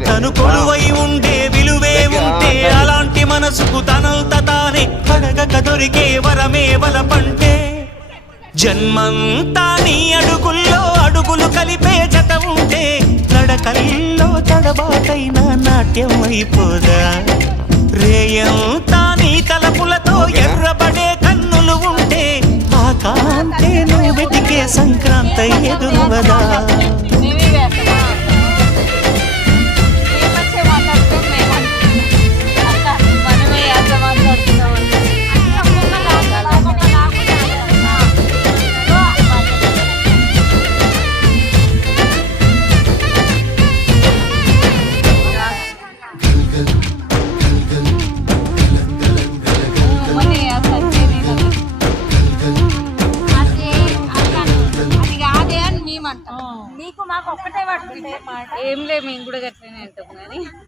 తను కొలువై ఉండే విలువే ఉంటే అలాంటి మనసుకు తనంత తానే అడగక దొరికే వరమే వలపంటే జన్మంతా నీ అడుగుల్లో అడుగులు కలిపే జత ఉంటే నడకల్లో తడబాటైన నాట్యం అయిపోదా రేయంతా నీ తలపులతో ఎర్రబడే కన్నులు ఉంటే ఆ కాంతే నువ్వు వెతికే సంక్రాంతి ఎదురువదా నీకు మాకు ఒక్కటే పడుతుంది ఏం లేదు మేము కూడా గట్లనే అంటాం కానీ